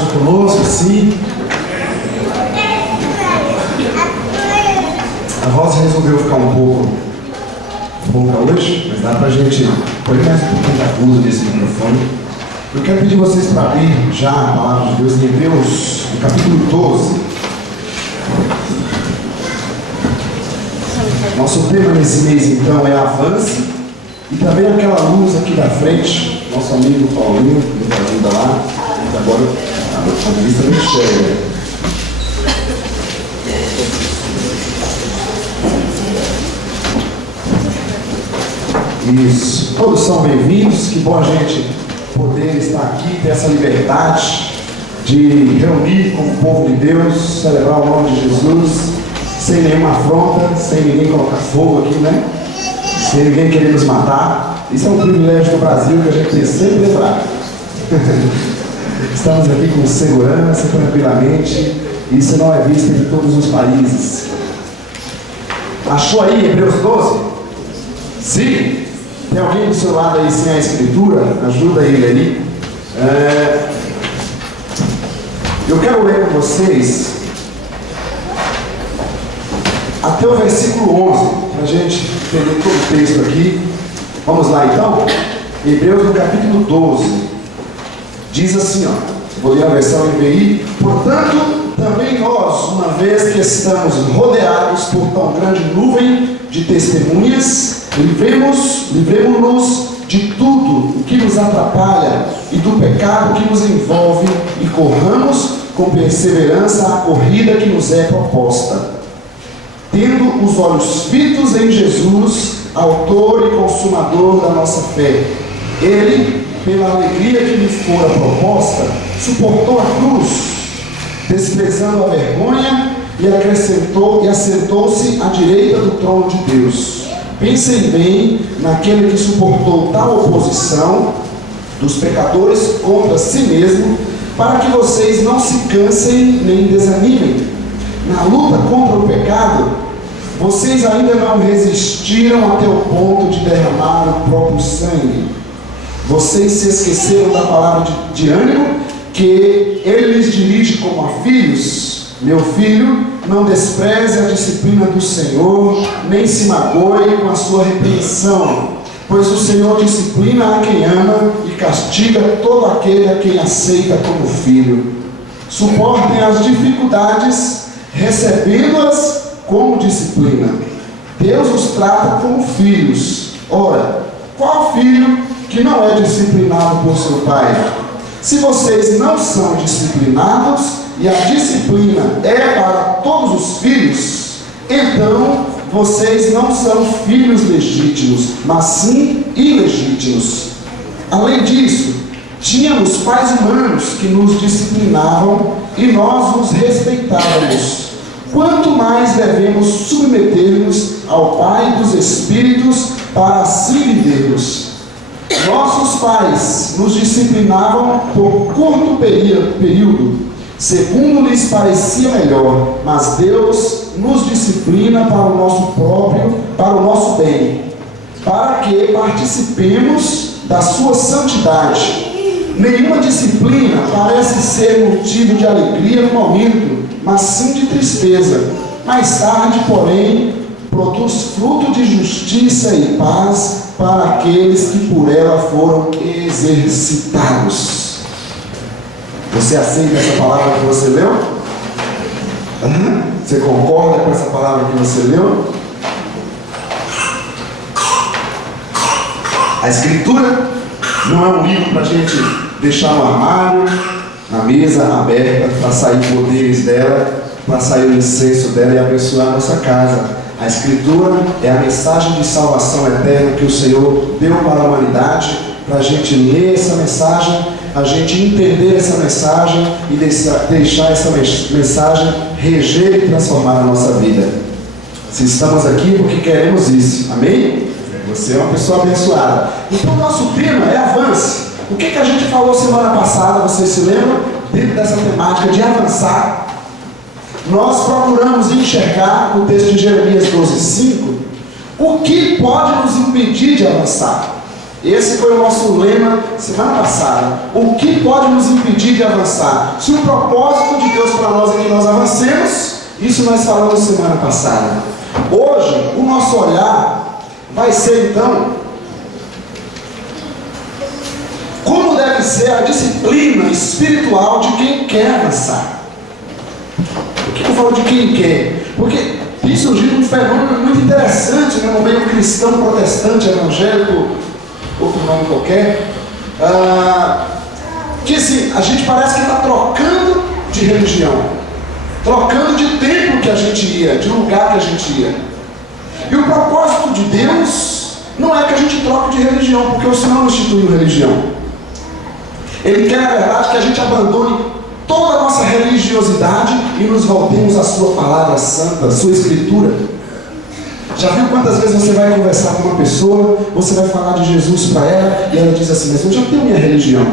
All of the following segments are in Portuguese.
seja conosco, sim. A Rosa resolveu ficar um pouco rouca hoje, mas dá pra gente pôr mais um pouquinho da uso desse microfone. Eu quero pedir vocês para abrir já a palavra de Deus em Hebreus, no capítulo 12. Nosso tema nesse mês, então, é avance. E também aquela luz aqui da frente, nosso amigo Paulinho, nos ajuda lá. Agora a vista não enxerga. Isso. Todos são bem-vindos. Que bom a gente poder estar aqui, ter essa liberdade de reunir com o povo de Deus, celebrar o nome de Jesus, sem nenhuma afronta, sem ninguém colocar fogo aqui, né? Sem ninguém querer nos matar. Isso é um privilégio do Brasil que a gente tem sempre lembrar. Estamos aqui com segurança, tranquilamente. Isso não é visto em todos os países. Achou aí Hebreus 12? Sim. Tem alguém do seu lado aí sem a escritura? Ajuda ele aí. Eu quero ler com vocês até o versículo 11, para a gente entender todo o texto aqui. Vamos lá então? Hebreus no capítulo 12. Diz assim, ó, vou ler a versão NVI. Portanto, também nós, uma vez que estamos rodeados por tão grande nuvem de testemunhas, livremos-nos de tudo o que nos atrapalha e do pecado que nos envolve e corramos com perseverança a corrida que nos é proposta, tendo os olhos fitos em Jesus, autor e consumador da nossa fé. Ele, pela alegria que lhe fora proposta, suportou a cruz, desprezando a vergonha, e assentou-se à direita do trono de Deus. Pensem bem naquele que suportou tal oposição dos pecadores contra si mesmo, para que vocês não se cansem nem desanimem. Na luta contra o pecado, vocês ainda não resistiram até o ponto de derramar o próprio sangue. Vocês se esqueceram da palavra de ânimo que ele lhes dirige como a filhos. Meu filho, não despreze a disciplina do Senhor, nem se magoe com a sua repreensão, pois o Senhor disciplina a quem ama e castiga todo aquele a quem aceita como filho. Suportem as dificuldades, recebendo-as como disciplina. Deus os trata como filhos. Ora, qual filho que não é disciplinado por seu pai? Se vocês não são disciplinados, e a disciplina é para todos os filhos, então vocês não são filhos legítimos, mas sim ilegítimos. Além disso, tínhamos pais humanos que nos disciplinavam e nós os respeitávamos. Quanto mais devemos submeter-nos ao Pai dos Espíritos para assim vivermos? Nossos pais nos disciplinavam por curto período, segundo lhes parecia melhor, mas Deus nos disciplina para o nosso bem, para que participemos da sua santidade. Nenhuma disciplina parece ser motivo de alegria no momento, mas sim de tristeza. Mais tarde, porém, produz fruto de justiça e paz para aqueles que por ela foram exercitados. Você aceita essa palavra que você leu? Você concorda com essa palavra que você leu? A Escritura não é um livro para a gente deixar no armário, na mesa aberta, para sair poderes dela, para sair o incenso dela e abençoar a nossa casa. A Escritura é a mensagem de salvação eterna que o Senhor deu para a humanidade, para a gente ler essa mensagem, a gente entender essa mensagem e deixar essa mensagem reger e transformar a nossa vida. Se estamos aqui porque queremos isso, amém? Você é uma pessoa abençoada. Então nosso tema é avance. O que a gente falou semana passada, vocês se lembram? Dentro dessa temática de avançar, nós procuramos enxergar no texto de Jeremias 12:5 o que pode nos impedir de avançar. Esse foi o nosso lema semana passada. O que pode nos impedir de avançar? Se o propósito de Deus para nós é que nós avancemos, isso nós falamos semana passada. Hoje, o nosso olhar vai ser então como deve ser a disciplina espiritual de quem quer avançar. Por que eu falo de quem quer? Porque tem surgido um fenômeno muito interessante, né, no meio cristão, protestante, evangélico, outro nome qualquer, que assim, a gente parece que está trocando de religião, trocando de templo que a gente ia, de lugar que a gente ia. E o propósito de Deus não é que a gente troque de religião, porque o Senhor não instituiu religião. Ele quer, na verdade, que a gente abandone toda a nossa religiosidade e nos voltemos à sua palavra santa, à sua escritura. Já viu quantas vezes você vai conversar com uma pessoa, você vai falar de Jesus para ela, e ela diz assim, mas eu já tenho minha religião.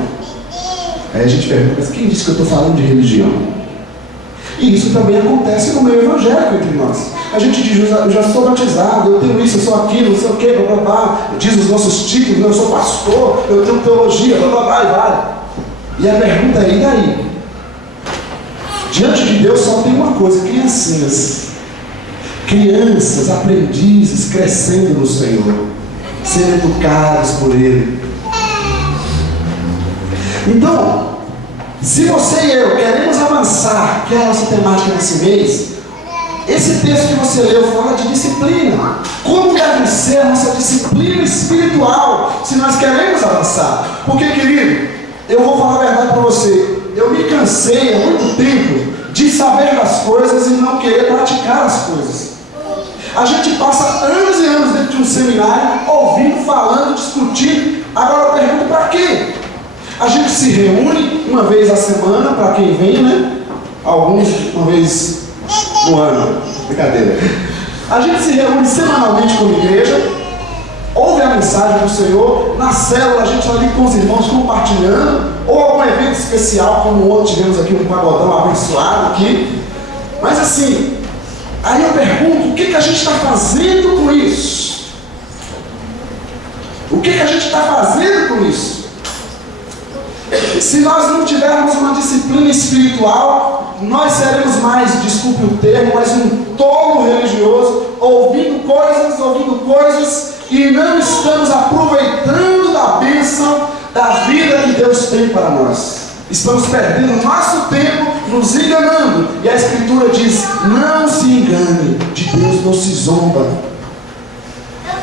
Aí a gente pergunta, mas quem disse que eu estou falando de religião? E isso também acontece no meio evangélico entre nós. A gente diz, eu já sou batizado, eu tenho isso, eu sou aquilo, não sei o que, blá blá blá. Diz os nossos títulos, eu sou pastor, eu tenho teologia, blá blá blá, e vai. E a pergunta é, e daí? Diante de Deus só tem uma coisa, criancinhas. Crianças, aprendizes, crescendo no Senhor, sendo educados por Ele. Então, se você e eu queremos avançar, que é a nossa temática nesse mês, esse texto que você leu fala de disciplina. Como deve ser a nossa disciplina espiritual, se nós queremos avançar? Porque, querido, eu vou falar a verdade para você, eu me cansei há muito tempo de saber das coisas e não querer praticar as coisas. A gente passa anos e anos dentro de um seminário, ouvindo, falando, discutindo. Agora eu pergunto, para quê? A gente se reúne uma vez a semana, para quem vem, né? Alguns uma vez no ano. Brincadeira. A gente se reúne semanalmente como igreja, ouve a mensagem do Senhor, na célula a gente está ali com os irmãos compartilhando, ou algum evento especial, como ontem tivemos aqui um pagodão abençoado aqui. Mas assim, aí eu pergunto, o que a gente está fazendo com isso? O que a gente está fazendo com isso? Se nós não tivermos uma disciplina espiritual, nós seremos mais, desculpe o termo, mas um tolo religioso, ouvindo coisas e não estamos aproveitando da bênção da vida que Deus tem para nós. Estamos perdendo nosso tempo, nos enganando. E a Escritura diz, não se engane, de Deus não se zomba.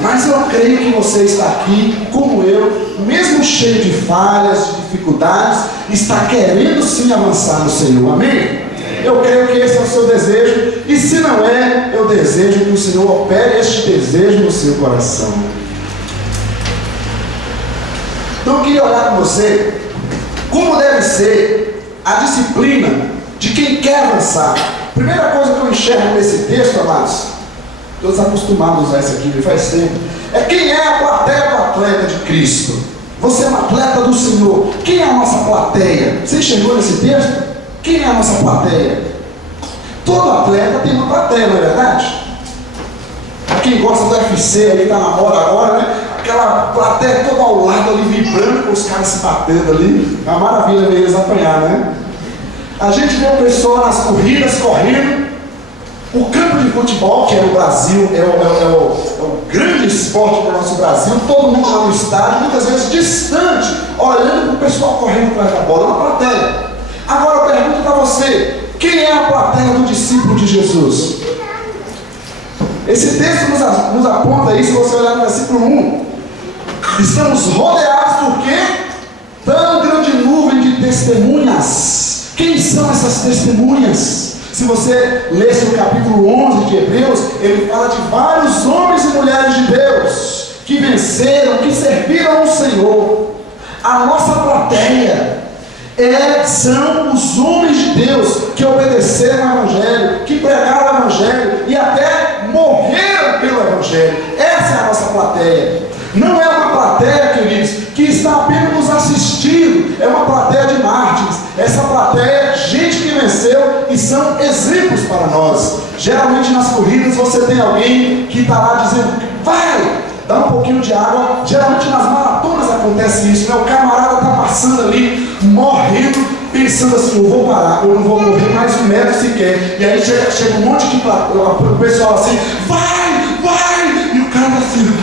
Mas eu creio que você está aqui, como eu, mesmo cheio de falhas, de dificuldades, está querendo sim avançar no Senhor, amém? Eu creio que esse é o seu desejo, e se não é, eu desejo que o Senhor opere este desejo no seu coração. Então eu queria olhar com você, como deve ser a disciplina de quem quer avançar. Primeira coisa que eu enxergo nesse texto, amados, todos acostumados a usar isso aqui, faz tempo, é quem é a plateia do atleta de Cristo. Você é um atleta do Senhor. Quem é a nossa plateia? Você chegou nesse texto? Quem é a nossa plateia? Todo atleta tem uma plateia, não é verdade? Para quem gosta do UFC, ali está na moda agora, né? Aquela plateia toda ao lado ali, vibrando, com os caras se batendo ali. É uma maravilha ver eles apanhar, né? A gente vê o pessoal nas corridas, correndo. O campo de futebol, que é no Brasil, é o grande esporte do nosso Brasil, todo mundo lá no estádio, muitas vezes distante, olhando para o pessoal correndo atrás da bola, uma plateia. Agora eu pergunto para você, quem é a plateia do discípulo de Jesus? Esse texto nos aponta isso, se você olhar no versículo 1. Estamos rodeados por quê? Tão grande nuvem de testemunhas. Quem são essas testemunhas? Se você lesse o capítulo 11 de Hebreus, ele fala de vários homens e mulheres de Deus que venceram, que serviram ao Senhor. A nossa plateia são os homens de Deus que obedeceram ao Evangelho, que pregaram o Evangelho e até morreram pelo Evangelho. Essa é a nossa plateia. Não é uma plateia, queridos, que está apenas nos assistindo, é uma plateia de mártires. Essa plateia é gente que venceu e são exemplos para nós. Geralmente nas corridas você tem alguém que está lá dizendo, vai, dá um pouquinho de água. Geralmente nas maratonas acontece isso, né? O camarada está passando ali, morrendo, pensando assim, eu vou parar, eu não vou morrer mais 1 metro sequer. E aí chega um monte de o pessoal assim, vai! E o cara tá assim,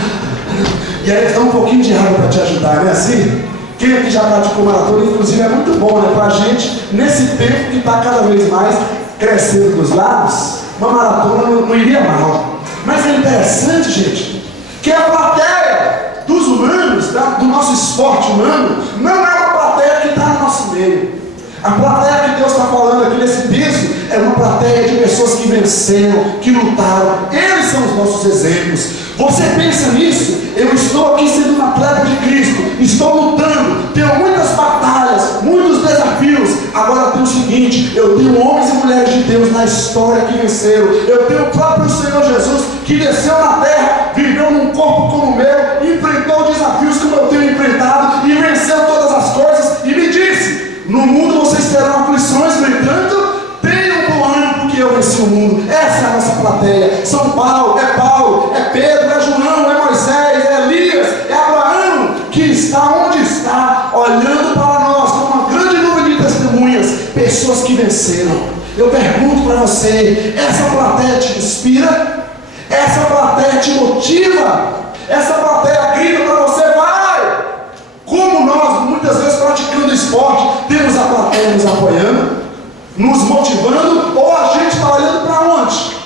e aí dá um pouquinho de água para te ajudar, né? Assim, quem aqui já praticou maratona, inclusive é muito bom, né? Pra gente, nesse tempo que está cada vez mais crescendo dos lados, uma maratona não iria mal. Mas é interessante, gente, que a plateia dos humanos, do nosso esporte humano, não é uma plateia que está no nosso meio. A plateia que Deus está falando aqui nesse texto é uma plateia de pessoas que venceram, que lutaram. Eles são os nossos exemplos. Você pensa nisso? Eu estou aqui sendo um atleta de Cristo, estou lutando, tenho muitas batalhas, muitos desafios. Agora tem o seguinte, eu tenho homens e mulheres de Deus na história que venceram. Eu tenho o próprio Senhor Jesus que desceu na terra, viveu num corpo como o meu, enfrentou desafios como eu tenho enfrentado e venceu todas as coisas e me disse: no mundo vocês terão aflições, no entanto, tenham bom ânimo, porque eu venci o mundo. Essa é a nossa plateia. São Paulo, é Pedro, é João, é Moisés, é Elias, é Abraão, que está onde está, olhando para nós com uma grande nuvem de testemunhas, pessoas que venceram. Eu pergunto para você, essa plateia te inspira? Essa plateia te motiva? Essa plateia grita para você, vai! Como nós, muitas vezes praticando esporte, temos a plateia nos apoiando, nos motivando, ou a gente está olhando para onde?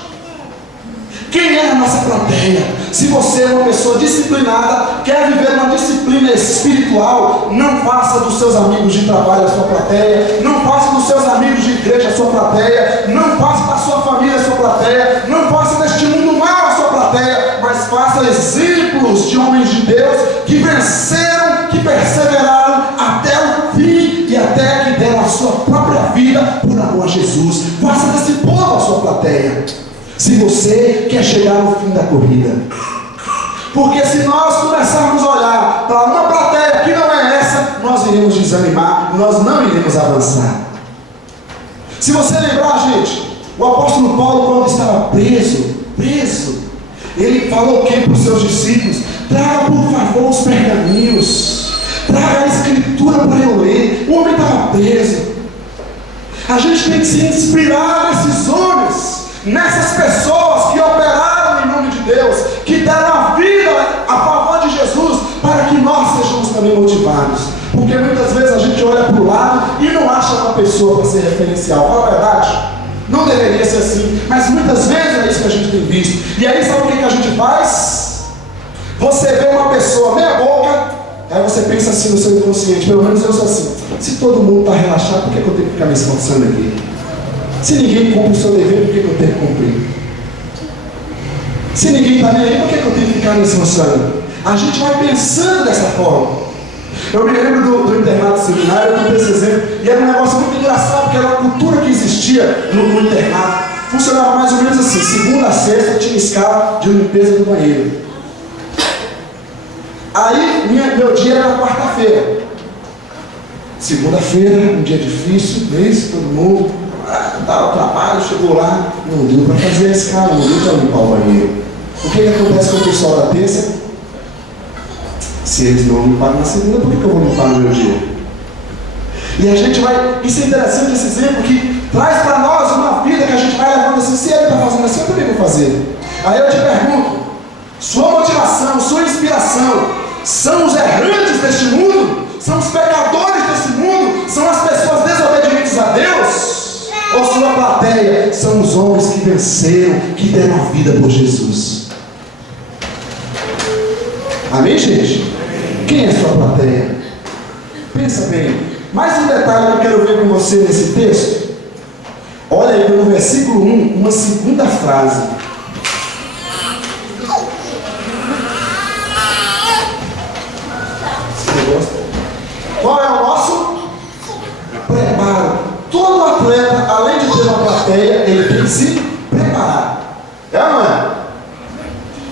Quem é a nossa plateia? Se você é uma pessoa disciplinada, quer viver uma disciplina espiritual, não faça dos seus amigos de trabalho a sua plateia, não faça dos seus amigos de igreja a sua plateia, não faça da sua família a sua plateia, não faça deste mundo mal a sua plateia, mas faça exemplos de homens de Deus que venceram, que perseveraram até o fim e até que deram a sua própria vida por amor a Jesus. Faça desse povo a sua plateia, se você quer chegar no fim da corrida. Porque se nós começarmos a olhar para uma plateia que não é essa, nós iremos desanimar, nós não iremos avançar. Se você lembrar, gente, o apóstolo Paulo, quando estava preso, ele falou o que para os seus discípulos? Traga por favor os pergaminhos, traga a escritura para eu ler. O homem estava preso. A gente tem que se inspirar nesses homens, nessas pessoas que operaram em nome de Deus, que deram a vida a favor de Jesus, para que nós sejamos também motivados. Porque muitas vezes a gente olha para o lado e não acha uma pessoa para ser referencial. Fala a verdade, não deveria ser assim, mas muitas vezes é isso que a gente tem visto. E aí sabe o que a gente faz? Você vê uma pessoa meia boca, aí você pensa assim no seu inconsciente, pelo menos eu sou assim: se todo mundo está relaxado, por que eu tenho que ficar me esforçando aqui? Se ninguém cumpre o seu dever, por que eu tenho que cumprir? Se ninguém está nem aí, por que eu tenho que ficar me esforçando? A gente vai pensando dessa forma. Eu me lembro do internato seminário, eu contei esse exemplo, e era um negócio muito engraçado, porque era uma cultura que existia no internato. Funcionava mais ou menos assim: segunda a sexta tinha escala de limpeza do banheiro. Aí meu dia era quarta-feira. Segunda-feira, um dia difícil, mês, todo mundo dava trabalho, chegou lá, não deu para fazer a escala, não deu para limpar o banheiro. O que acontece com o pessoal da terça? Se eles não limparam na segunda, por que eu vou limpar no meu dia? E a gente vai, isso é interessante, esse exemplo que traz para nós uma vida que a gente vai levando assim: se ele está fazendo assim, eu também vou fazer. Aí eu te pergunto, sua motivação, sua inspiração, são os errantes deste mundo? São os pecadores deste mundo? São as pessoas desobedientes a Deus? Ou sua plateia são os homens que venceram, que deram a vida por Jesus? Amém, gente? Quem é sua plateia? Pensa bem. Mais um detalhe que eu quero ver com você nesse texto. Olha aí no versículo 1, uma segunda frase. Você gosta? Qual é o nosso preparo? Todo atleta, além de ter uma plateia, ele tem que se preparar. É ou não é?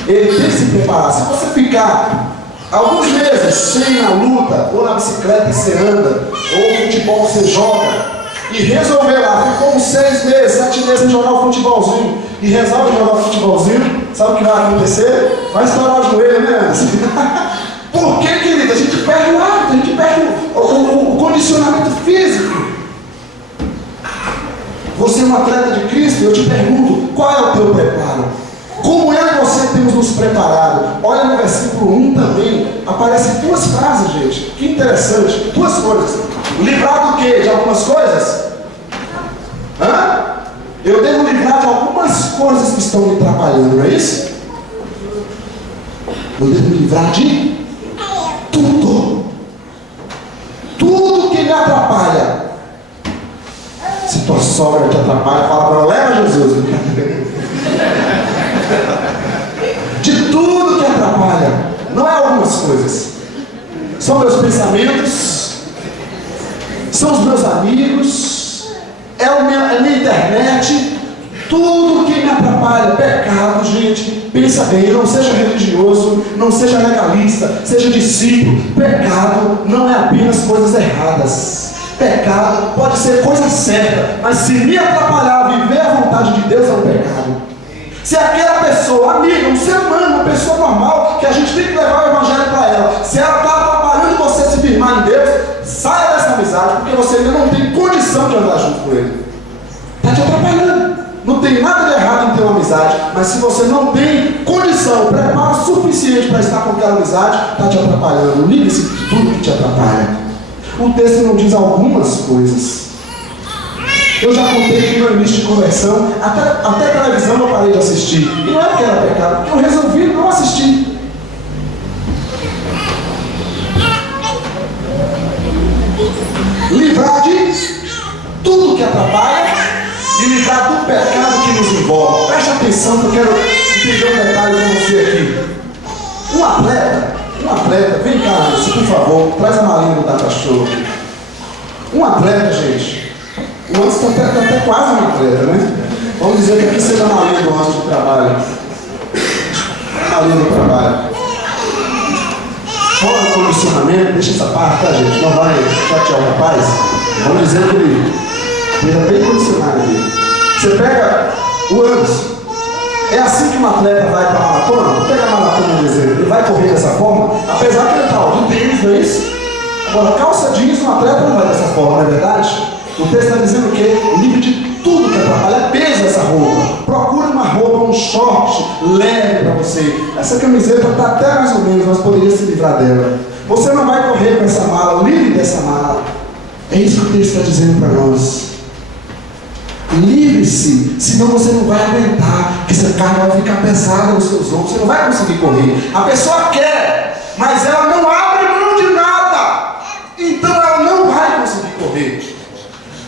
Ele tem que se preparar. Se você ficar alguns meses sem ir na luta, ou na bicicleta que você anda, ou no futebol que você joga, e resolver lá, ficou uns 6 meses, 7 meses sem jogar o futebolzinho, e resolve jogar o futebolzinho, sabe o que vai acontecer? Vai estourar o joelho, né? Por que, querido? A gente perde o hábito, a gente perde o condicionamento físico. Você é um atleta de Cristo, eu te pergunto, qual é o teu preparo? Como eu e você temos nos preparado? Olha no versículo 1 também, aparecem 2 frases, gente. Que interessante, 2 coisas. Livrar do quê? De algumas coisas? Eu devo livrar de algumas coisas que estão me atrapalhando, não é isso? Eu devo me livrar de tudo. Tudo que me atrapalha. Se tua sogra te atrapalha, fala para ela, leva Jesus. De tudo que atrapalha. Não é algumas coisas. São meus pensamentos, são os meus amigos, é a minha internet. Tudo que me atrapalha, pecado, gente, pensa bem, não seja religioso, não seja legalista, seja discípulo. Pecado não é apenas coisas erradas. Pecado pode ser coisa certa, mas se me atrapalhar a viver a vontade de Deus, é um pecado. Se aquela pessoa, amiga, um ser humano, uma pessoa normal, que a gente tem que levar o evangelho para ela, se ela está atrapalhando você a se firmar em Deus, saia dessa amizade, porque você ainda não tem condição de andar junto com ele. Está te atrapalhando. Não tem nada de errado em ter uma amizade, mas se você não tem condição, preparo suficiente para estar com aquela amizade, está te atrapalhando. Livre-se de tudo que te atrapalha. O texto não diz algumas coisas. Eu já contei que no início de conversão, até televisão eu parei de assistir. E não é porque era pecado, porque eu resolvi não assistir. Livrar de tudo que atrapalha e livrar do pecado que nos envolve. Preste atenção que eu quero entender um detalhe com você aqui. Um atleta, vem cá, Anderson, por favor, traz a malinha do cachorro. Um atleta, gente, o Anderson está até quase um atleta, né? Vamos dizer que aqui seja a malinha do Anderson do trabalho. A malinha do trabalho. Fora do condicionamento, deixa essa parte, tá, gente? Não vai chatear o rapaz. Vamos dizer que ele é bem condicionado ali. Você pega o Anderson. É assim que um atleta vai para a maratona? Pega a maratona, por exemplo, ele vai correr dessa forma, apesar que ele está de tênis, não é isso? Agora, calça jeans, um atleta não vai dessa forma, não é verdade? O texto está dizendo o quê? Livre de tudo que atrapalha, pesa essa roupa. Procura uma roupa, um short leve para você. Essa camiseta está até mais ou menos, mas poderia se livrar dela. Você não vai correr com essa mala, livre dessa mala. É isso que o texto está dizendo para nós. Livre-se, senão você não vai aguentar, porque essa carga vai ficar pesada nos seus ombros, você não vai conseguir correr. A pessoa quer, mas ela não abre mão de nada, então ela não vai conseguir correr.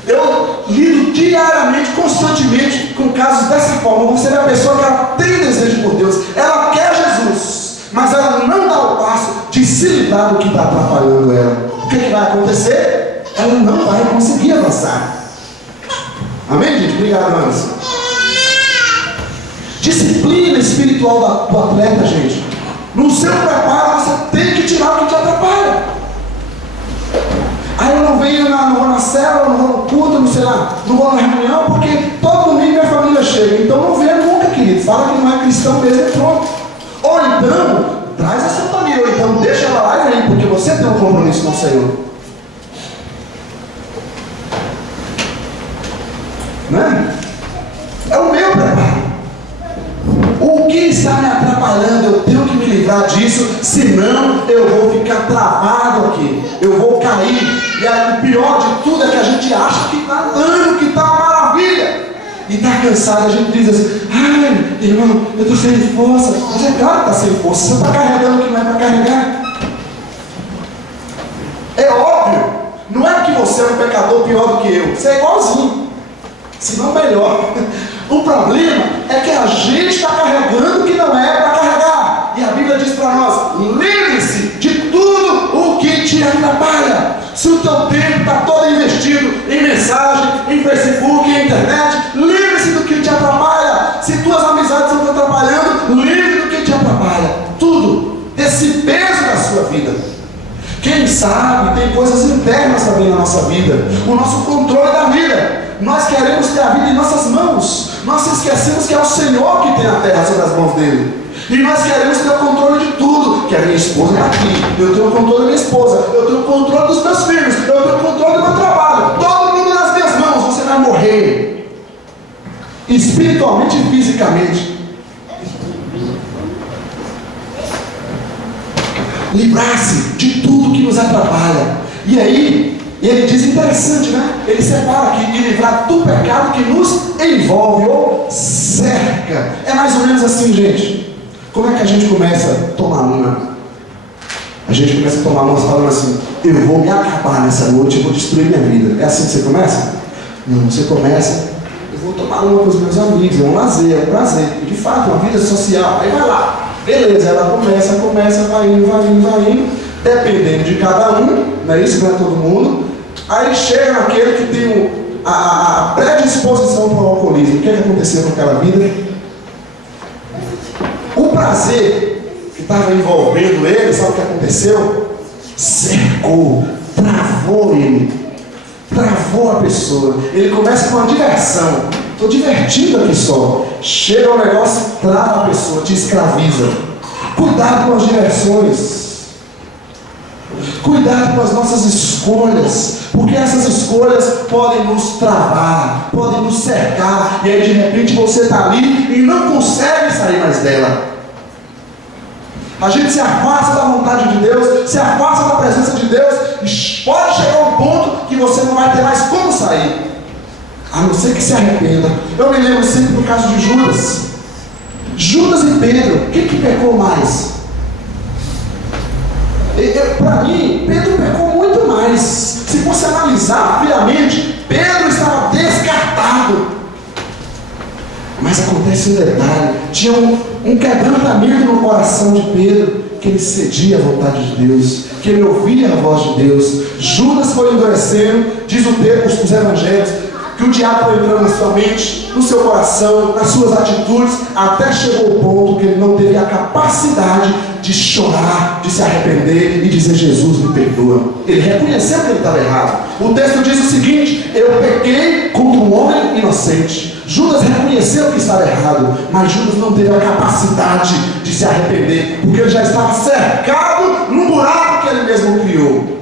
Eu lido diariamente, constantemente com casos dessa forma. Você vê a pessoa que ela tem desejo por Deus, ela quer Jesus, mas ela não dá o passo de se livrar do que está atrapalhando ela. O que vai acontecer? Ela não vai conseguir avançar. Amém, gente? Obrigado, Anderson. Disciplina espiritual do atleta, gente. No seu preparo, você tem que tirar o que te atrapalha. Aí eu não venho na célula, não vou no culto, não sei lá, não vou na reunião, porque todo domingo minha família chega. Então não venha nunca, querido. Fala que não é cristão mesmo e pronto. Ou então, traz a sua família. Ou então, deixa ela lá e vem, porque você tem um compromisso com o Senhor. Né? É o meu preparo. O que está me atrapalhando? Eu tenho que me livrar disso, senão eu vou ficar travado aqui, eu vou cair. E aí, o pior de tudo é que a gente acha que está andando, que está uma maravilha, e está cansado. A gente diz assim: ai, irmão, eu estou sem força. Mas é claro que está sem força, você está carregando o que não é para carregar. É óbvio, não é que você é um pecador pior do que eu, você é igualzinho, se não melhor. O problema é que a gente está carregando o que não é para carregar. E a Bíblia diz para nós: livre-se de tudo o que te atrapalha. Se o teu tempo está todo investido em mensagem, em Facebook, em internet, livre-se do que te atrapalha. Se tuas amizades estão te atrapalhando, livre do que te atrapalha. Tudo, esse peso da sua vida. Quem sabe, tem coisas internas também na nossa vida, o nosso controle da vida. Nós queremos ter a vida em nossas mãos. Nós esquecemos que é o Senhor que tem a terra sobre as mãos dele. E nós queremos ter o controle de tudo. Que a minha esposa está aqui, eu tenho o controle da minha esposa, eu tenho o controle dos meus filhos, eu tenho o controle do meu trabalho, todo mundo nas minhas mãos. Você vai morrer espiritualmente e fisicamente. Livrar-se de tudo que nos atrapalha. E aí ele diz, interessante, né? Ele separa aqui, de livrar do pecado que nos envolve ou cerca. É mais ou menos assim, gente. Como é que a gente começa a tomar uma? A gente começa a tomar uma falando assim, eu vou me acabar nessa noite, eu vou destruir minha vida. É assim que você começa? Não, você começa, eu vou tomar uma com os meus amigos, é um lazer, é um prazer. De fato, uma vida social. Aí vai lá. Beleza, ela começa, vai indo. Dependendo de cada um, não é isso? Não é todo mundo. Aí chega naquele que tem a predisposição para o alcoolismo. O que aconteceu com aquela vida? O prazer que estava envolvendo ele, sabe o que aconteceu? Cercou, travou ele, travou a pessoa. Ele começa com uma diversão. Estou divertindo aqui só. Chega o negócio, trava a pessoa, te escraviza. Cuidado com as diversões. Cuidado com as nossas escolhas, porque essas escolhas podem nos travar, podem nos cercar, e aí de repente você está ali e não consegue sair mais dela. A gente se afasta da vontade de Deus, se afasta da presença de Deus, e pode chegar um ponto que você não vai ter mais como sair, a não ser que se arrependa. Eu me lembro sempre do caso de Judas e Pedro. Quem que pecou mais? Para mim, Pedro pecou muito mais. Se você analisar friamente, Pedro estava descartado. Mas acontece um detalhe: tinha um quebrantamento no coração de Pedro, que ele cedia à vontade de Deus, que ele ouvia a voz de Deus. Judas foi endurecendo, diz os evangelhos, que o diabo foi entrando na sua mente, no seu coração, nas suas atitudes, até chegou o ponto que ele não teve a capacidade de chorar, de se arrepender e dizer: Jesus, me perdoa. Ele reconheceu que ele estava errado. O texto diz o seguinte: eu pequei contra um homem inocente. Judas reconheceu que estava errado, mas Judas não teve a capacidade de se arrepender, porque ele já estava cercado num buraco que ele mesmo criou.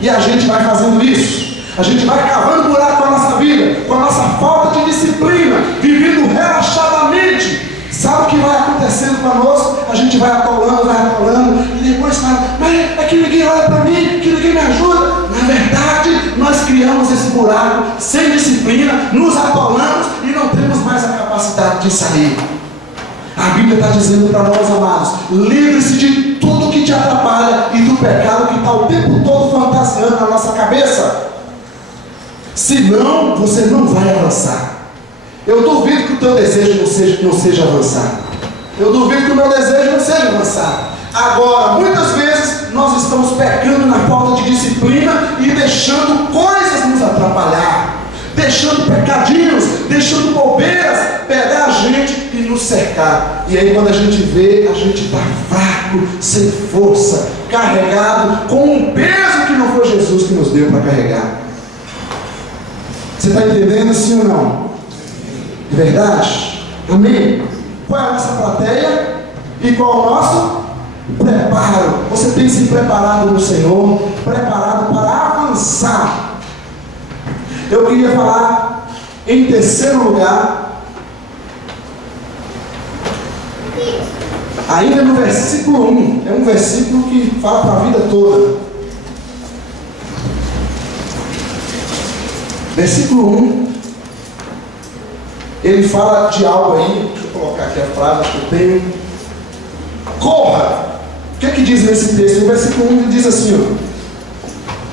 E a gente vai fazendo isso. A gente vai cavando buraco com a nossa vida, com a nossa falta de disciplina, vivendo relaxadamente. Sabe o que vai acontecendo conosco? A gente vai atolando, e depois fala: mas é que ninguém olha para mim, que ninguém me ajuda. Na verdade, nós criamos esse buraco sem disciplina, nos atolamos e não temos mais a capacidade de sair. A Bíblia está dizendo para nós, amados: livre-se de tudo que te atrapalha e do pecado que está o tempo todo fantasiando na nossa cabeça. Senão, você não vai avançar. Eu duvido que o teu desejo não seja avançar. Eu duvido que o meu desejo não seja avançar. Agora, muitas vezes, nós estamos pecando na falta de disciplina e deixando coisas nos atrapalhar, deixando pecadinhos, deixando bobeiras pegar a gente e nos cercar. E aí, quando a gente vê, a gente está fraco, sem força, carregado com um peso que não foi Jesus que nos deu para carregar. Você está entendendo, sim ou não? É verdade? Amém? Qual é a nossa plateia? E qual é o nosso preparo? Você tem se preparado no Senhor, preparado para avançar. Eu queria falar em terceiro lugar, ainda no versículo 1. É um versículo que fala para a vida toda. Versículo 1, ele fala de algo aí. Deixa eu colocar aqui a frase que eu tenho. Corra! O que é que diz nesse texto? No versículo 1 ele diz assim: ó,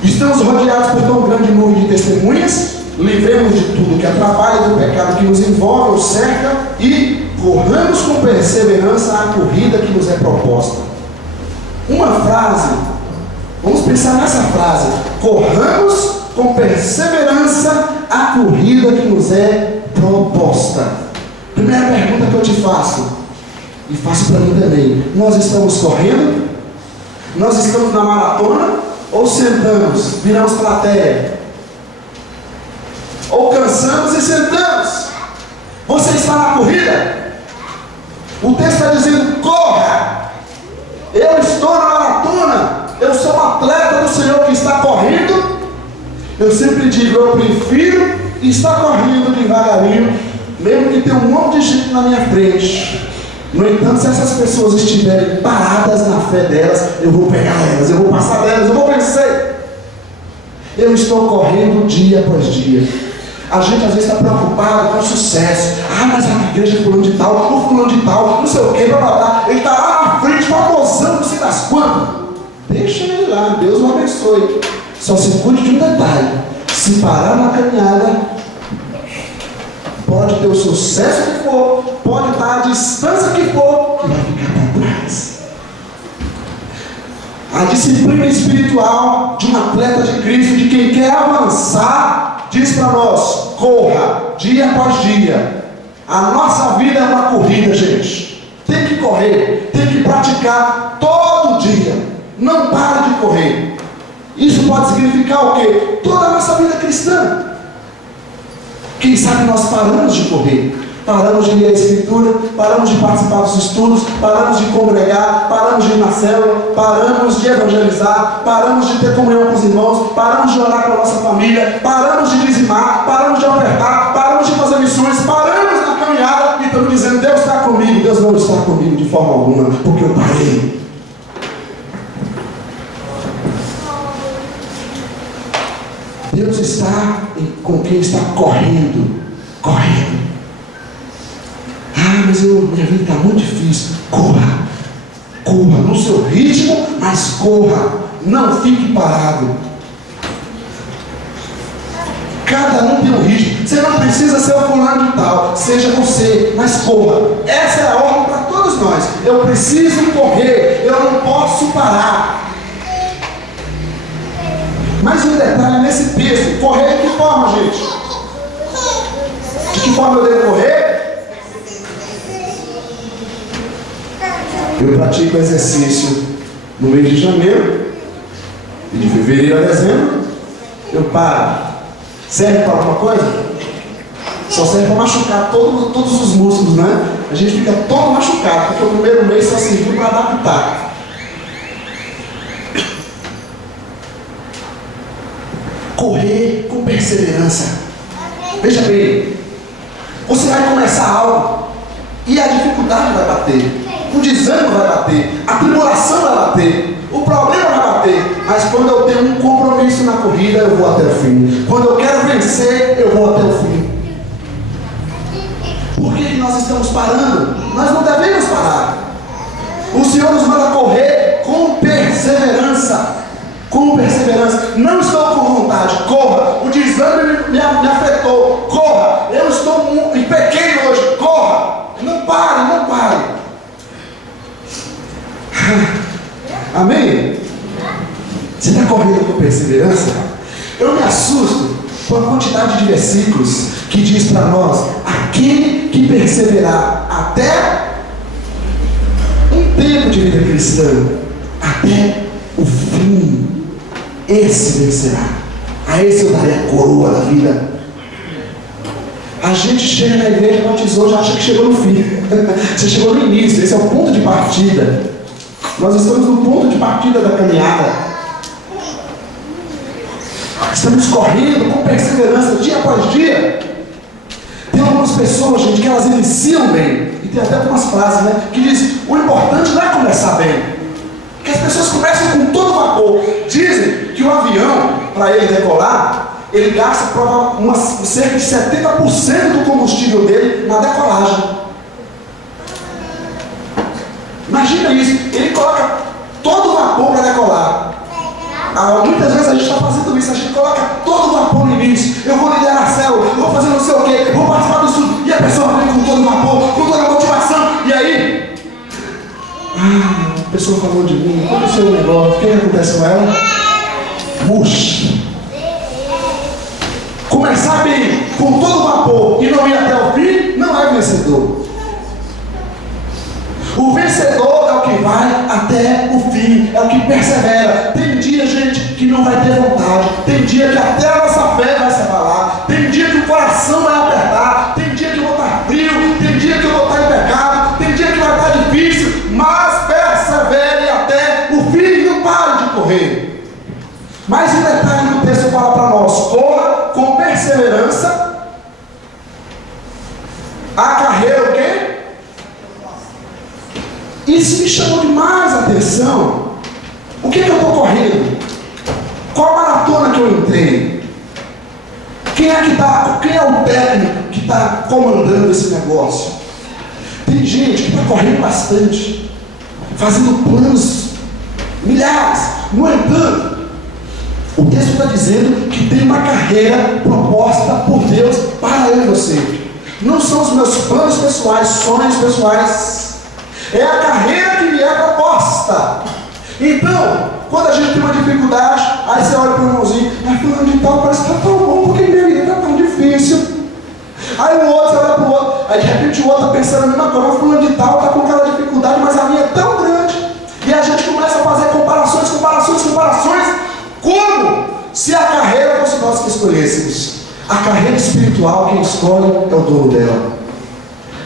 estamos rodeados por tão grande número de testemunhas, livremos de tudo que atrapalha, do pecado que nos envolve ou cerca, e corramos com perseverança a corrida que nos é proposta. Uma frase, vamos pensar nessa frase: corramos com perseverança a corrida que nos é proposta. Primeira pergunta que eu te faço, e faço para mim também: nós estamos correndo? Nós estamos na maratona ou sentamos, viramos plateia? Ou cansamos e sentamos? Você está na corrida? O texto está dizendo: corra. Eu estou na maratona. Eu sou um atleta do Senhor que está correndo. Eu sempre digo: eu prefiro estar correndo devagarinho, mesmo que tenha um monte de gente na minha frente. No entanto, se essas pessoas estiverem paradas na fé delas, eu vou pegar elas, eu vou passar delas, eu vou vencer. Eu estou correndo dia após dia. A gente às vezes está preocupado com o sucesso. Mas a igreja é fulano de tal, o fulano de tal, não sei o que, ele está lá na frente, famosão, não sei das quantas. Deixa ele lá, Deus o abençoe. Só se cuide de um detalhe: se parar na caminhada, pode ter o sucesso que for, pode estar a distância que for, que vai ficar para trás. A disciplina espiritual de um atleta de Cristo, de quem quer avançar, diz para nós: corra dia após dia. A nossa vida é uma corrida, gente. Tem que correr, tem que praticar todo dia. Não pare de correr. Isso pode significar o quê? Toda a nossa vida cristã. Quem sabe nós paramos de correr, paramos de ler a Escritura, paramos de participar dos estudos, paramos de congregar, paramos de ir na célula, paramos de evangelizar, paramos de ter comunhão com os irmãos, paramos de orar com a nossa família, paramos de dizimar, paramos de ofertar, paramos de fazer missões, paramos na caminhada e estamos dizendo: Deus está comigo. Deus não está comigo de forma alguma, porque eu parei. Deus está com quem está correndo. Mas minha vida está muito difícil. Corra no seu ritmo, mas corra. Não fique parado. Cada um tem um ritmo. Você não precisa ser o fulano de tal, seja você, mas corra. Essa é a ordem para todos nós. Eu preciso correr, eu não posso parar. Mais um detalhe nesse texto: correr de que forma, gente? De que forma eu devo correr? Eu pratico exercício no mês de janeiro, e de fevereiro a dezembro eu paro. Serve para alguma coisa? Só serve para machucar todos os músculos, né? A gente fica todo machucado, porque o primeiro mês só serviu para adaptar. Correr com perseverança. Veja bem, você vai começar algo e a dificuldade vai bater, o desânimo vai bater, a tribulação vai bater, o problema vai bater, mas quando eu tenho um compromisso na corrida, eu vou até o fim. Quando eu quero vencer, eu vou até o fim. Por que nós estamos parando? Nós não devemos parar. O Senhor nos manda correr com perseverança. Com perseverança. Não estou com vontade, corra. O desânimo me afetou, corra. Eu estou e pequei hoje, corra. Não pare. Amém? Você está correndo com perseverança? Eu me assusto com a quantidade de versículos que diz para nós: aquele que perseverar até um tempo de vida cristã, até o fim, esse vencerá. A esse eu darei a coroa da vida. A gente chega na igreja, batizou, já acha que chegou no fim. Você chegou no início, esse é o ponto de partida. Nós estamos no ponto de partida da caminhada. Estamos correndo com perseverança, dia após dia. Tem algumas pessoas, gente, que elas iniciam bem. E tem até algumas frases, né, que diz: o importante não é começar bem. Que as pessoas começam com todo vapor. Dizem que o avião, para ele decolar, ele gasta cerca de 70% do combustível dele na decolagem. Imagina isso. Ele coloca todo o vapor para decolar. Muitas vezes a gente está fazendo isso. A gente coloca todo o vapor no início. Eu vou liderar a célula, eu vou fazer não sei o quê, eu vou participar do estudo. E a pessoa vem com todo o vapor, com toda a motivação. E aí? A pessoa falou de mim, aconteceu um negócio. O que acontece com ela? Murcha. Começar bem, com todo o vapor, e não ir até o fim, não é vencedor. O vencedor é o que vai até o fim, é o que persevera. Tem dia, gente, que não vai ter vontade, tem dia que até a nossa fé vai se abalar, tem dia que o coração vai apertar, tem dia que eu vou estar frio, tem dia que eu vou estar em pecado, tem dia que vai estar difícil, mas persevere até o fim, não pare de correr. Mais um detalhe que o texto fala para nós: corra com perseverança a carreira, o quê? Isso me chamou demais a atenção. O que eu estou correndo? Qual a maratona que eu entrei? Quem é o técnico que está comandando esse negócio? Tem gente que está correndo bastante, fazendo planos, milhares. No entanto, o texto está dizendo que tem uma carreira proposta por Deus para eu e você. Não são os meus planos pessoais, sonhos pessoais. É a carreira que me é proposta. Então, quando a gente tem uma dificuldade, aí você olha para o irmãozinho, mas fulano de tal parece que está tão bom, porque minha vida está tão difícil. Aí o outro, você olha para o outro, aí de repente o outro está pensando a mesma coisa, mas fulano de tal está com aquela dificuldade, mas a minha é tão grande. E a gente começa a fazer comparações, como se a carreira fosse nós que escolhêssemos. A carreira espiritual, quem escolhe é o dono dela.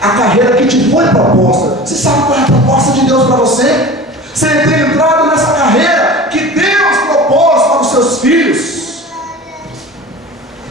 A carreira que te foi proposta. Você sabe qual é a proposta de Deus para você? Você tem entrado nessa carreira que Deus propôs para os seus filhos.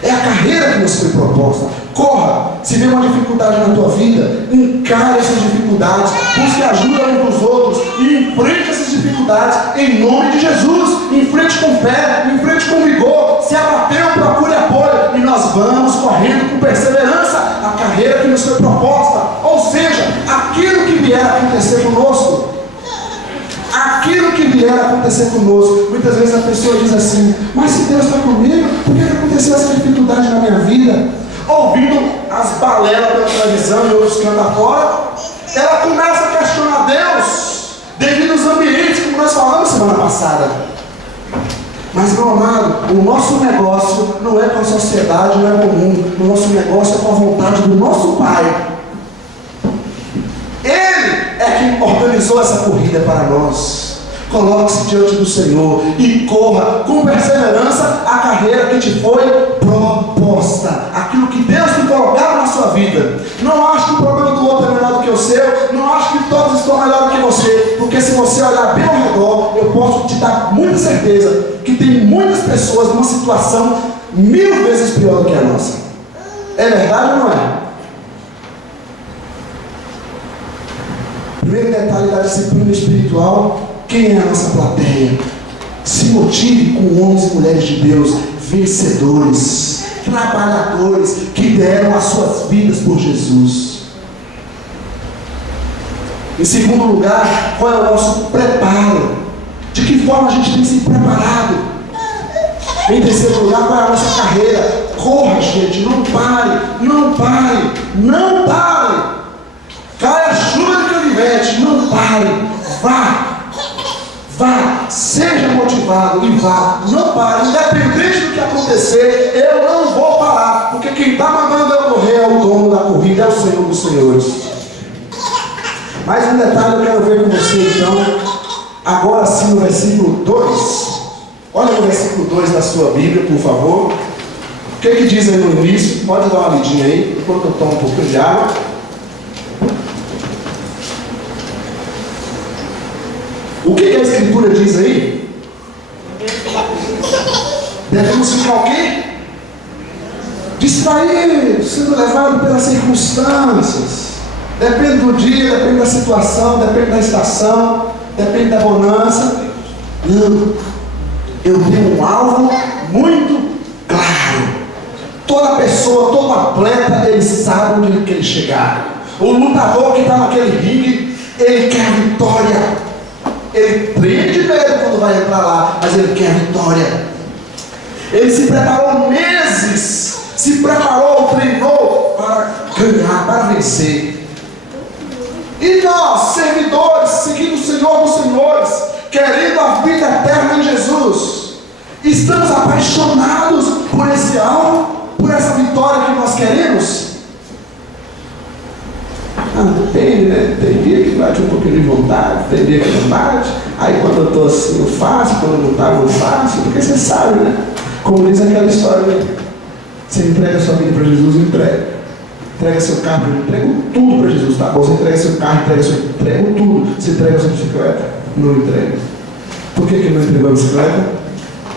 É a carreira que nos foi proposta. Corra. Se vê uma dificuldade na tua vida, encare essas dificuldades, busque ajuda uns dos outros e enfrente essas dificuldades em nome de Jesus. Enfrente com fé, enfrente com vigor. Se abateu, procure apoio, e nós vamos correndo com perseverança a carreira que nos foi proposta. Ou seja, aquilo que vier a acontecer conosco, muitas vezes a pessoa diz assim: mas se Deus está comigo, por que aconteceu essa dificuldade na minha vida? Ouvindo as balelas pela televisão e outros cantos fora, ela começa a questionar Deus devido aos ambientes, como nós falamos semana passada. Mas, meu amado, o nosso negócio não é com a sociedade, não é comum. O nosso negócio é com a vontade do nosso Pai. Ele é quem organizou essa corrida para nós. Coloque-se diante do Senhor e corra com perseverança a carreira que te foi proposta. Aquilo que Deus te colocava na sua vida. Não acho que o problema do outro é melhor do que o seu. Não acho que todos estão melhor do que você. Porque se você olhar bem ao redor, eu posso te dar muita certeza que tem muitas pessoas numa situação 1000 vezes pior do que a nossa. É verdade ou não é? Primeiro detalhe da disciplina espiritual: quem é a nossa plateia? Se motive com homens e mulheres de Deus, vencedores, trabalhadores, que deram as suas vidas por Jesus. Em segundo lugar, qual é o nosso preparo? De que forma a gente tem se preparado? Em terceiro lugar, qual é a nossa carreira? Corra, gente, não pare, não pare, não pare. Cai a chuva de canivete, não pare, vá, seja motivado e vá, não pare, independente do que acontecer, eu não vou parar, porque quem está mandando eu correr é o dono da corrida, é o Senhor dos Senhores. Mais um detalhe eu quero ver com você então, agora sim no versículo 2, olha no versículo 2 da sua Bíblia, por favor. O que diz aí no início? Pode dar uma lidinha aí, enquanto eu tomo um pouquinho de água. O que a Escritura diz aí? Devemos ficar o quê? Distraídos, sendo levados pelas circunstâncias. Depende do dia, depende da situação, depende da estação, depende da bonança. Não, eu tenho um alvo muito claro. Toda pessoa, todo atleta, ele sabe onde ele quer chegar. O lutador que está naquele ringue, ele quer a vitória. Ele treme de medo quando vai entrar lá, mas ele quer a vitória. Ele se preparou meses, treinou para ganhar, para vencer. E nós, servidores, seguindo o Senhor dos Senhores, querendo a vida eterna em Jesus, estamos apaixonados por esse alvo, por essa vitória que nós queremos? depende, né? Tem dia que bate um pouquinho de vontade, tem dia que não bate. Aí quando eu estou assim, eu faço, quando eu não estou, eu não faço, porque você sabe, né? Como diz aquela história, né? Você entrega a sua vida para Jesus, entrega. Entrega seu carro para Jesus, entrega tudo para Jesus, tá bom? Você entrega seu carro, entrega tudo. Você entrega a sua bicicleta? Não entrega. Por que não entregou a bicicleta?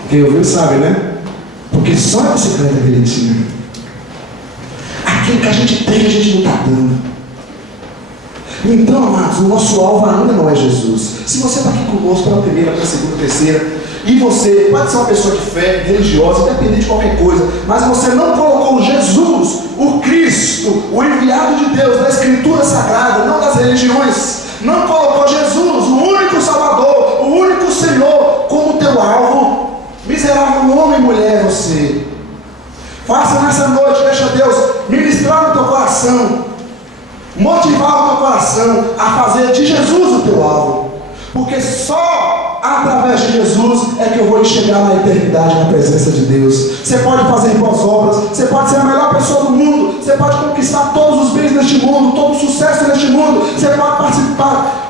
Quem ouviu sabe, né? Porque só a bicicleta que ele tinha. Aquilo que a gente tem, a gente não está dando. Então, amados, o nosso alvo ainda não é Jesus. Se você está aqui conosco pela primeira, pela segunda, terceira, e você pode ser uma pessoa de fé, religiosa, independente de qualquer coisa, mas você não colocou Jesus, o Cristo, o enviado de Deus, da Escritura Sagrada, não das religiões, não colocou Jesus, o único Salvador, o único Senhor, como teu alvo, miserável homem e mulher você. Faça nessa noite, deixa Deus ministrar no teu coração, motivar o teu coração a fazer de Jesus o teu alvo. Porque só através de Jesus é que eu vou chegar na eternidade, na presença de Deus. Você pode fazer boas obras, você pode ser a melhor pessoa do mundo, você pode conquistar todos os bens deste mundo, todo o sucesso neste mundo, você pode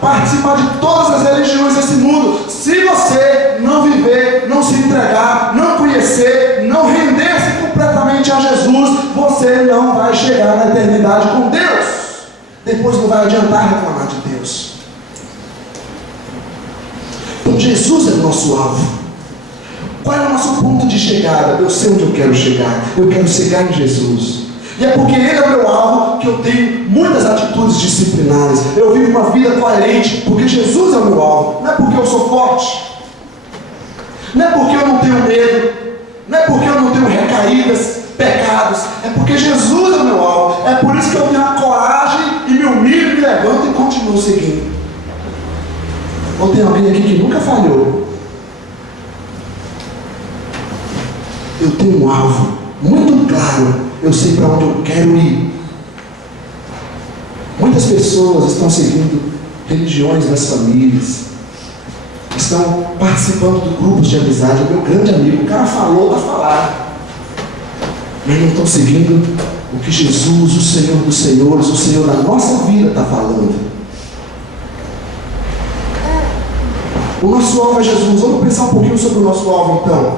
participar de todas as religiões desse mundo. Se você não viver, não se entregar, não conhecer, não render-se completamente a Jesus, você não vai chegar na eternidade com Deus. Depois não vai adiantar reclamar de Deus. Então Jesus é o nosso alvo. Qual é o nosso ponto de chegada? Eu sei onde eu quero chegar. Eu quero chegar em Jesus. E é porque Ele é o meu alvo que eu tenho muitas atitudes disciplinares. Eu vivo uma vida coerente porque Jesus é o meu alvo. Não é porque eu sou forte. Não é porque eu não tenho medo. Não é porque eu não tenho recaídas, pecados. É porque Jesus é o meu alvo. É por isso que eu tenho a coragem e me humilho, me levanto e continuo seguindo. Ou tem alguém aqui que nunca falhou? Eu tenho um alvo muito claro. Eu sei para onde eu quero ir. Muitas pessoas estão seguindo religiões das famílias, estão participando de grupos de amizade. O meu grande amigo, o cara falou, está falado, mas não estão seguindo o que Jesus, o Senhor dos Senhores, o Senhor da nossa vida está falando. O nosso alvo é Jesus. Vamos pensar um pouquinho sobre o nosso alvo então.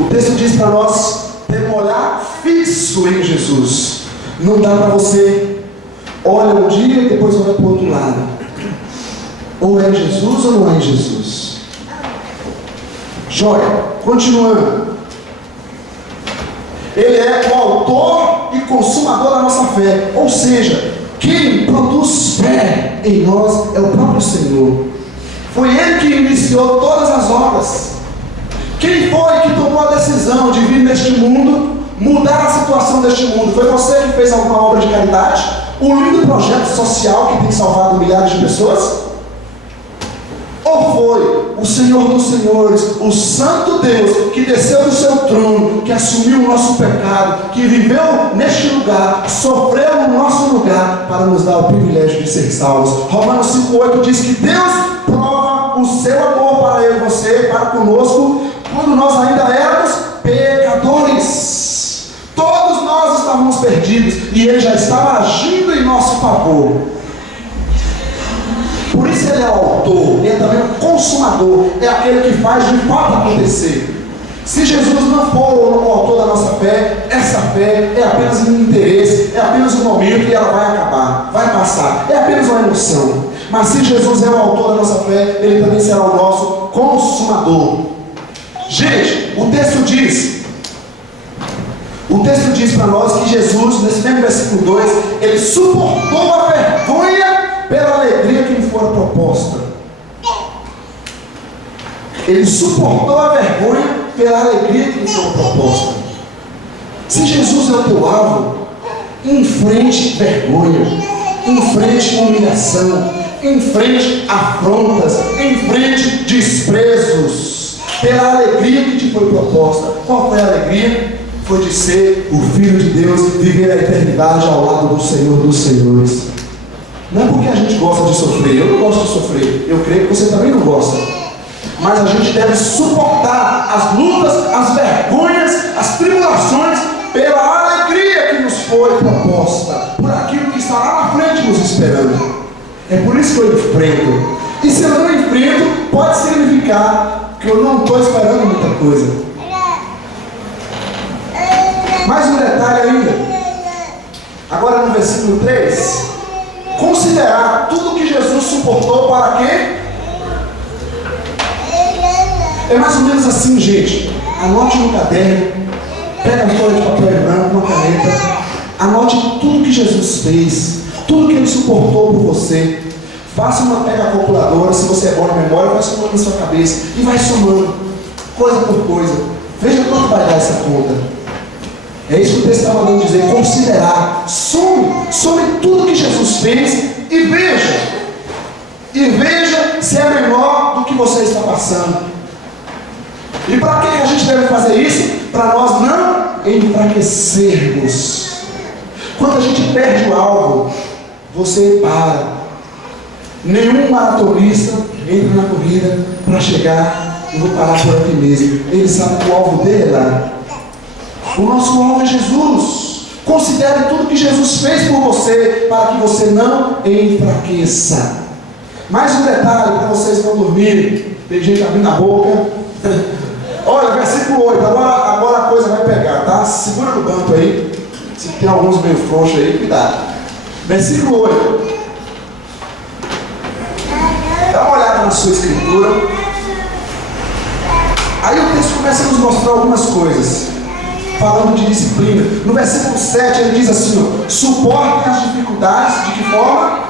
O texto diz para nós ter um olhar fixo em Jesus. Não dá para você olha um dia e depois olha para o outro lado. Ou é Jesus ou não é Jesus? Joia, continuando. Ele é o autor e consumador da nossa fé. Ou seja, quem produz fé em nós é o próprio Senhor. Foi Ele que iniciou todas as obras. Quem foi que tomou a decisão de vir neste mundo, mudar a situação deste mundo? Foi você que fez alguma obra de caridade? Um lindo projeto social que tem salvado milhares de pessoas? Ou foi o Senhor dos Senhores, o Santo Deus, que desceu do seu trono, que assumiu o nosso pecado, que viveu neste lugar, sofreu no nosso lugar, para nos dar o privilégio de ser salvos? Romanos 5,8 diz que Deus prova o seu amor para eu e você, para conosco, quando nós ainda éramos pecadores. Todos nós estávamos perdidos, e Ele já estava agindo em nosso favor. Por isso Ele é o autor, Ele é também o consumador, é aquele que faz de fato acontecer. Se Jesus não for o autor da nossa fé, essa fé é apenas um interesse, é apenas um momento e ela vai acabar, vai passar, é apenas uma emoção. Mas se Jesus é o autor da nossa fé, Ele também será o nosso consumador. Gente, o texto diz para nós que Jesus, nesse mesmo versículo 2, Ele suportou a vergonha pela alegria que lhe fora proposta. Ele suportou a vergonha pela alegria que lhe fora proposta. Se Jesus é o teu alvo, enfrente vergonha, enfrente humilhação, enfrente afrontas, enfrente desprezos, pela alegria que te foi proposta. Qual foi a alegria? Foi de ser o Filho de Deus, viver a eternidade ao lado do Senhor dos Senhores. Não é porque a gente gosta de sofrer. Eu não gosto de sofrer. Eu creio que você também não gosta. Mas a gente deve suportar as lutas, as vergonhas, as tribulações, pela alegria que nos foi proposta. proposta, por aquilo que está lá na frente nos esperando. É por isso que eu enfrento. E se eu não enfrento, pode significar que eu não estou esperando muita coisa. Mais um detalhe ainda. Agora no versículo 3. Considerar tudo que Jesus suportou para quê? É mais ou menos assim, gente. Anote no caderno. Pega a folha de papel branco, uma caneta. Anote tudo que Jesus fez. Tudo que Ele suportou por você. Faça uma pega calculadora. Se você é bom em memória, vai somando na sua cabeça. E vai somando. Coisa por coisa. Veja quanto vai dar essa conta. É isso que o texto está mandando dizer. Considerar. Some tudo que Jesus fez. E veja se é menor do que você está passando. E para que a gente deve fazer isso? Para nós não enfraquecermos. Quando a gente perde o alvo, você para. Nenhum maratonista entra na corrida para chegar e vou parar por aqui mesmo. Ele sabe que o alvo dele é lá. O nosso alvo é Jesus. Considere tudo que Jesus fez por você para que você não enfraqueça. Mais um detalhe para vocês não dormirem. Tem gente abrindo a boca. Olha, versículo 8. Agora a coisa vai pegar, tá? Segura no banco aí. Se tem alguns meio frouxos aí, cuidado. Versículo 8. Dá uma olhada na sua escritura. Aí o texto começa a nos mostrar algumas coisas, falando de disciplina. No versículo 7 ele diz assim: ó, suportem as dificuldades. De que forma?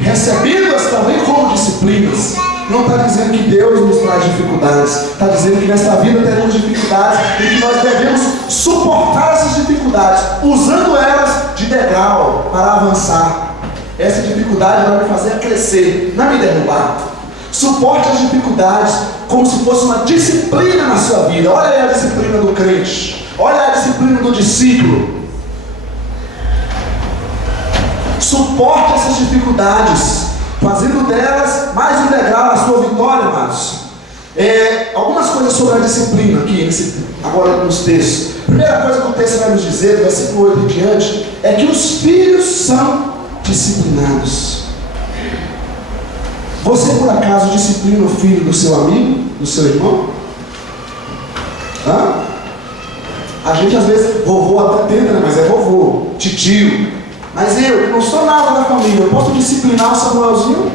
Recebendo-as também como disciplinas. Não está dizendo que Deus nos traz dificuldades. Está dizendo que nesta vida teremos dificuldades e que nós devemos suportar essas dificuldades, usando elas de degrau para avançar. Essa dificuldade vai me fazer crescer, não me derrubar. Suporte as dificuldades como se fosse uma disciplina na sua vida. Olha aí a disciplina do crente. Olha a disciplina do discípulo. Suporte essas dificuldades, fazendo delas mais um degrau na sua vitória, amados. Algumas coisas sobre a disciplina aqui, agora nos textos. Primeira coisa que o texto vai nos dizer, do versículo 8 em diante, é que os filhos são disciplinados. Você por acaso disciplina o filho do seu amigo, do seu irmão? A gente às vezes, vovô até tenta, né? Mas é vovô, titio. Mas eu não sou nada da família, eu posso disciplinar o Samuelzinho?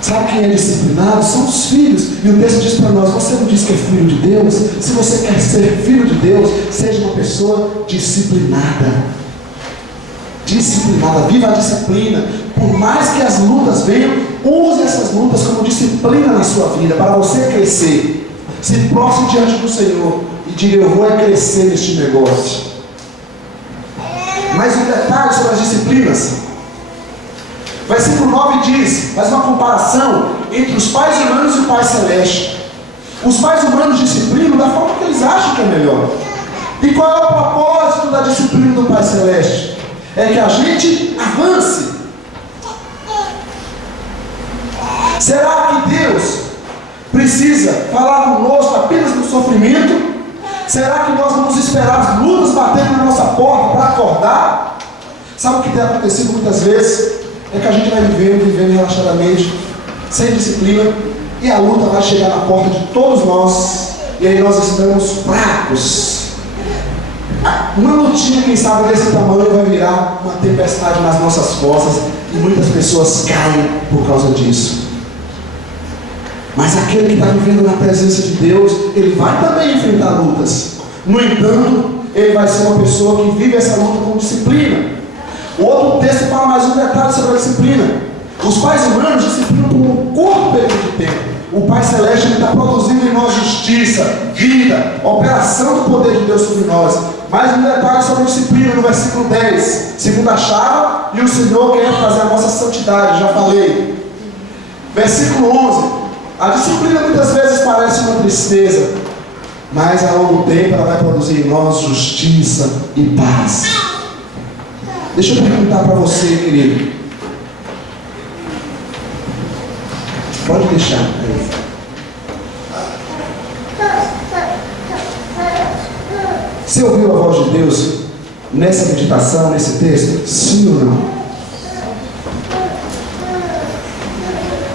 Sabe quem é disciplinado? São os filhos. E o texto diz para nós: você não diz que é filho de Deus? Se você quer ser filho de Deus, seja uma pessoa disciplinada. Disciplinada, viva a disciplina. Por mais que as lutas venham, use essas lutas como disciplina na sua vida, para você crescer. Se prostre diante do Senhor e diga: eu vou crescer neste negócio. Mais um detalhe sobre as disciplinas. Versículo 9 diz, faz uma comparação entre os pais humanos e o Pai Celeste. Os pais humanos disciplinam da forma que eles acham que é melhor. E qual é o propósito da disciplina do Pai Celeste? É que a gente avance. Será que Deus precisa falar conosco apenas no sofrimento? Será que nós vamos esperar as lutas batendo na nossa porta para acordar? Sabe o que tem acontecido muitas vezes? É que a gente vai vivendo relaxadamente, sem disciplina, e a luta vai chegar na porta de todos nós, e aí nós estamos fracos. Uma lutinha, quem sabe, desse tamanho vai virar uma tempestade nas nossas costas, e muitas pessoas caem por causa disso. Mas aquele que está vivendo na presença de Deus, ele vai também enfrentar lutas. No entanto, ele vai ser uma pessoa que vive essa luta com disciplina. O outro texto fala mais um detalhe sobre a disciplina. Os pais humanos disciplinam por um curto período de tempo. O Pai Celeste está produzindo em nós justiça, vida, operação do poder de Deus sobre nós. Mais um detalhe sobre a disciplina no versículo 10. Segunda chave, e o Senhor quer fazer a nossa santidade, já falei. Versículo 11. A disciplina muitas vezes parece uma tristeza, mas ao longo tempo ela vai produzir em nós justiça e paz. Deixa eu perguntar para você, querido. Pode deixar aí. Você ouviu a voz de Deus nessa meditação, nesse texto? Sim ou não?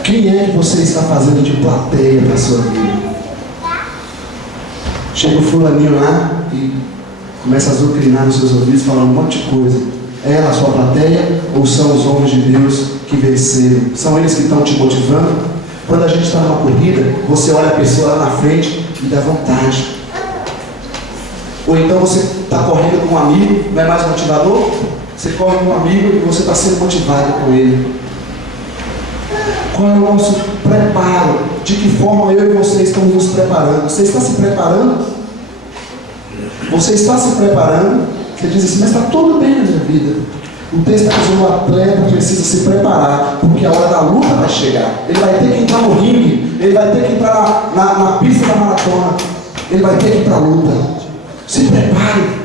Quem é que você está fazendo de plateia na sua vida? Chega o fulaninho lá e começa a azucrinar nos seus ouvidos, falando um monte de coisa. É ela a sua plateia ou são os homens de Deus que venceram? São eles que estão te motivando? Quando a gente está numa corrida, você olha a pessoa lá na frente e dá vontade. Ou então você está correndo com um amigo, não é mais motivador? Você corre com um amigo e você está sendo motivado com ele. Qual é o nosso preparo? De que forma eu e você estamos nos preparando? Você está se preparando? Você está se preparando? Você diz assim, mas está tudo bem na minha vida. O texto está dizendo que o atleta precisa se preparar, porque a hora da luta vai chegar. Ele vai ter que entrar no ringue, ele vai ter que entrar na pista da maratona, ele vai ter que ir para a luta. Se prepare.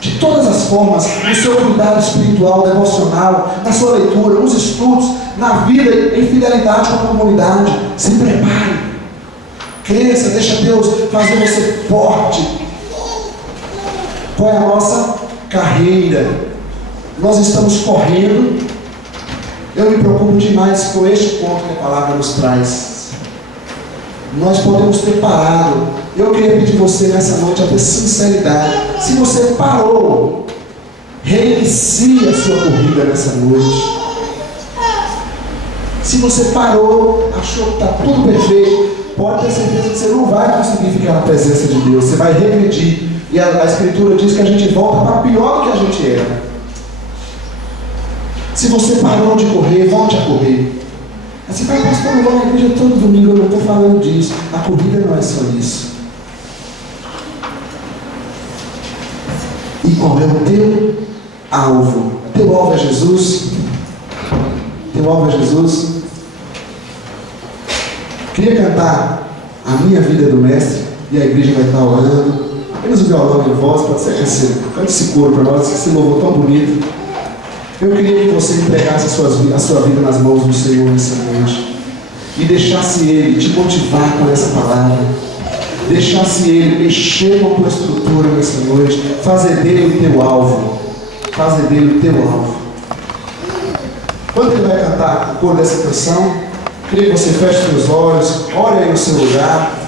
De todas as formas, no seu cuidado espiritual, devocional, na sua leitura, nos estudos, na vida, em fidelidade com a comunidade. Se prepare. Cresça, deixa Deus fazer você forte. Qual é a nossa carreira? Nós estamos correndo. Eu me preocupo demais com este ponto que a palavra nos traz. Nós podemos ter parado. Eu queria pedir você nessa noite a ter sinceridade. Se você parou, reinicie a sua corrida nessa noite. Se você parou, achou que está tudo perfeito, pode ter certeza que você não vai conseguir ficar na presença de Deus. Você vai regredir. E a Escritura diz que a gente volta para pior do que a gente era. Se você parou de correr, volte a correr. Você vai, pastor, eu vou na igreja todo domingo, eu não estou falando disso. A corrida não é só isso. E qual é o teu alvo? Teu alvo é Jesus? Teu alvo é Jesus? Queria cantar A Minha Vida do Mestre, e a igreja vai estar orando. Apenas o violão e a voz, pode ser que cante esse coro para nós, esse louvor tão bonito. Eu queria que você entregasse a sua vida nas mãos do Senhor nessa noite e deixasse Ele te motivar com essa palavra, deixasse Ele mexer com a tua estrutura nessa noite, fazer dele o teu alvo, fazer dele o teu alvo. Quando ele vai cantar o coro dessa canção, queria que você feche seus olhos, ore aí no seu lugar.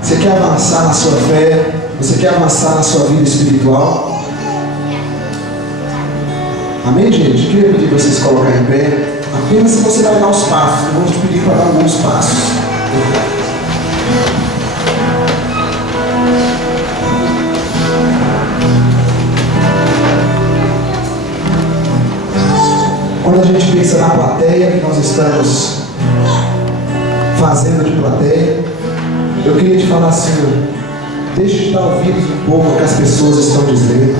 Você quer avançar na sua fé? Você quer avançar na sua vida espiritual? Amém, gente? Eu queria pedir para vocês colocarem em pé. Apenas se você vai dar os passos. Eu vou te pedir para dar alguns passos. Quando a gente pensa na plateia que nós estamos fazendo de plateia, eu queria te falar assim, deixe de dar ouvidos um pouco ao que as pessoas estão dizendo.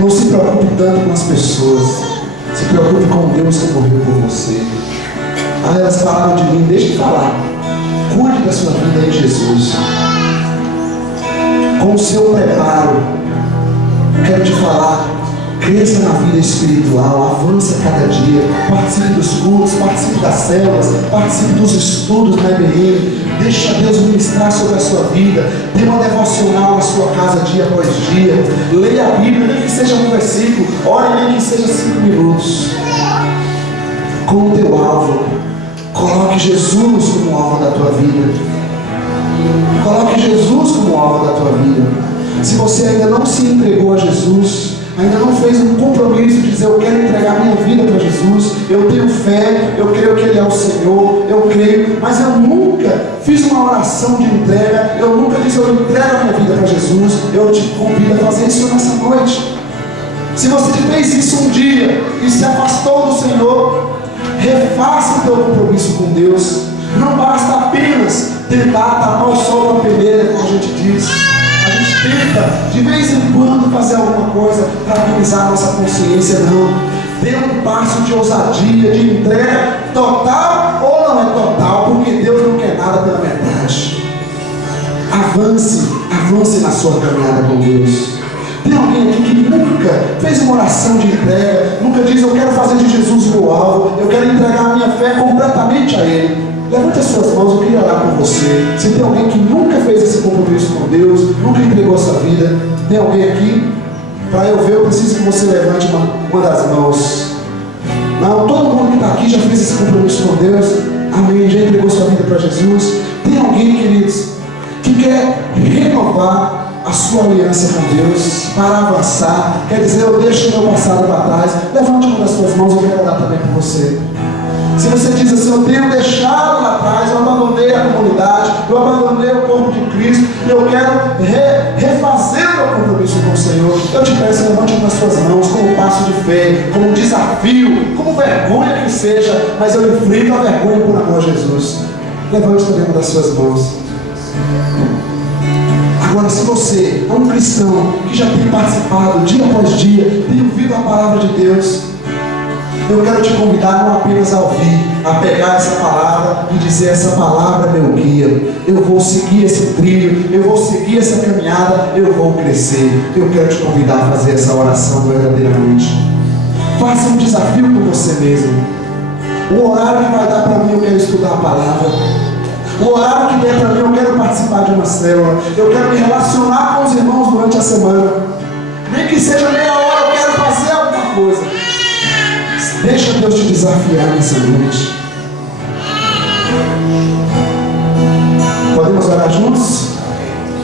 Não se preocupe tanto com as pessoas, se preocupe com Deus que morreu por você. Ah, elas falaram de mim, deixa de falar. Cuide da sua vida em Jesus. Com o seu preparo, quero te falar, cresça na vida espiritual, avança cada dia, participe dos cultos, participe das células, participe dos estudos na EBM, deixa Deus ministrar sobre a sua vida, tenha uma devocional na sua casa dia após dia, leia a Bíblia, nem que seja um versículo, ore nem que seja 5 minutos, com o teu alvo, coloque Jesus como alvo da tua vida, coloque Jesus como alvo da tua vida. Se você ainda não se entregou a Jesus, ainda não fez um compromisso de dizer: eu quero entregar minha vida para Jesus, eu tenho fé, eu creio que Ele é o Senhor, eu creio, mas eu nunca fiz uma oração de entrega, eu nunca disse: eu entrego a minha vida para Jesus, eu te convido a fazer isso nessa noite. Se você fez isso um dia e se afastou do Senhor, refaça o teu compromisso com Deus. Não basta apenas tentar tapar o sol com a peneira, como a gente diz. A gente tenta, de vez em quando, fazer alguma coisa para amenizar a nossa consciência. Não. Dê um passo de ousadia, de entrega total ou não é total, porque Deus não quer nada pela metade. Avance na sua caminhada com Deus. Tem alguém aqui que nunca fez uma oração de entrega, nunca diz: eu quero fazer de Jesus o meu alvo, eu quero entregar a minha fé completamente a Ele? Levante as suas mãos, eu queria orar por você. Se tem alguém que nunca fez esse compromisso com Deus, nunca entregou a sua vida, tem alguém aqui? Para eu ver, eu preciso que você levante uma das mãos. Não, todo mundo que está aqui já fez esse compromisso com Deus. Amém, já entregou sua vida para Jesus. Tem alguém, queridos, que quer renovar a sua aliança com Deus, para avançar, quer dizer: eu deixo o meu passado para trás? Levante uma das suas mãos, eu quero orar também por você. Se você diz assim: eu tenho deixado lá atrás, eu abandonei a comunidade, eu abandonei o corpo de Cristo, eu quero refazer o meu compromisso com o Senhor, eu te peço, levante uma das suas mãos, como um passo de fé, como um desafio, como vergonha que seja, mas eu enfrento a vergonha por amor a Jesus. Levante também uma das suas mãos. Agora, se você é um cristão que já tem participado dia após dia, tem ouvido a palavra de Deus, eu quero te convidar não apenas a ouvir, a pegar essa palavra e dizer: essa palavra é meu guia, eu vou seguir esse trilho, eu vou seguir essa caminhada, eu vou crescer. Eu quero te convidar a fazer essa oração verdadeiramente. Faça um desafio com você mesmo. O horário que vai dar para mim, eu quero estudar a palavra. O horário que der para mim, eu quero participar de uma célula, eu quero me relacionar com os irmãos durante a semana, nem que seja meia hora, eu quero fazer alguma coisa. Deixa Deus te desafiar nessa noite.